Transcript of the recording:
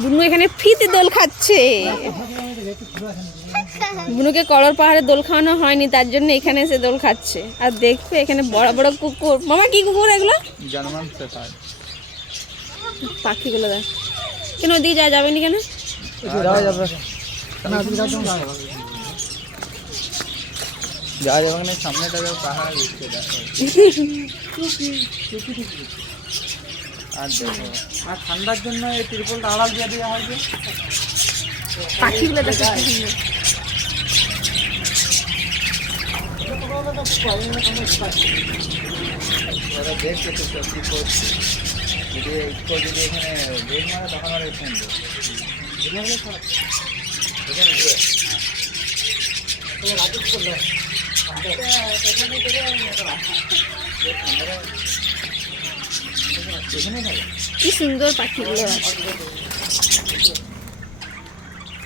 বুনু এখানে ফ্রিতে দোল খাচ্ছে। বুনুকে কলর পাহাড়ে দোল খাওয়ানো হয়নি, তার জন্য এখানে এসে দোল খাচ্ছে। আর দেখবে এখানে বড় বড় কুকুর। মামা কি কুকুর এগুলো? German shepherd. পাখিগুলো দেখ। কেন ওদিকে যাওয়া যাবে না কেন? যাওয়া যাবে না, সামনেটা যাও পাহাড় দেখতে দেখো। আর দেখো, আর ঠান্ডার জন্য এই ত্রিপলটা আড়াল দিয়ে দেওয়া হয়েছে। পাখিগুলো দেখো কি সুন্দর। ওরা দেখছে তো সব কি করছে। যদি একটু যদি এখানে বেগ মারে তখন আর এখানে কি সুন্দর পাখিগুলো আছে।